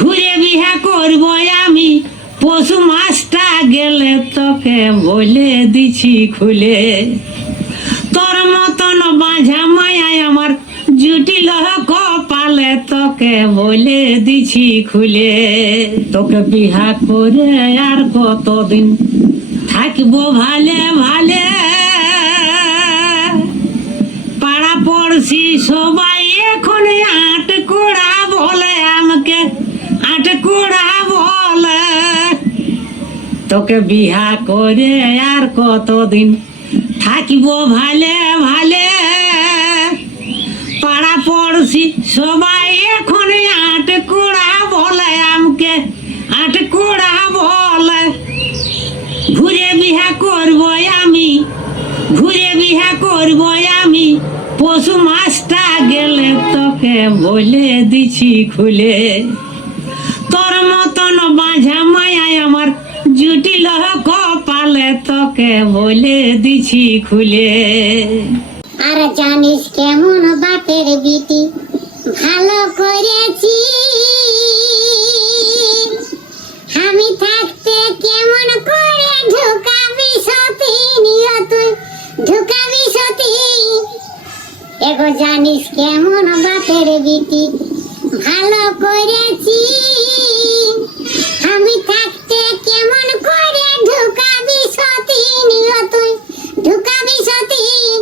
ঘুরে বিহা করব আমি, পশু মাছটা গেলে তোকে বলে দিছি খুলে। তোর মতন বাঁঝা মায়ায় আমার জুটিল কপালে, তোকে বলে দিছি খুলে। তোকে বিহা করে আর কতদিন থাকবো ভালে ভালে, পাড়া পড়ছি সবাই এখন আট কোড়া বলে, আমাকে আট কোড়া বলে। তোকে বিহা করে আর কতদিন থাকিবো ভালে ভালে, পাড়া পড়ছি সবাই এখন আট কোড়া বলে, আমাকে আট কোড়া বলে। ঘুরে বিহা করব আমি, ঘুরে বিহা করব আমি, পশু মাছটা গেলে তোকে বলে দিছি খুলে। তোর মতন বাঁঝা মায়ায় আমার জুটিল কপালে, তোকে বলে দিছি খুলে। আর জানিস কেমন বাপের বিটি ভালো করেছি, আমি থাকতে কেমন করে ঢুকাবি সতীন, তুই ঢুকাবি সতীন। এগো জানিস কেমন বাপের বিটি ভালো করেছি, আমি থাকতে কেমন করে ঢুকাবি সতীন, তুই ঢুকাবি সতীন।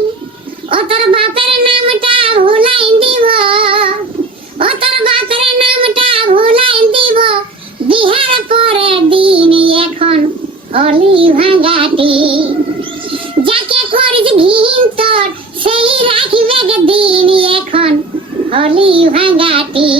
ও তোর বাপের নামটা ভুলাই দিব, ও তোর বাপের নামটা ভুলাই দিব, বিহার পরের দিন এখন হলি ভাঙাটি। যাকে করিস ঘিন তোর সেই রাখিবে দিন এখন হলি ভাঙাটি।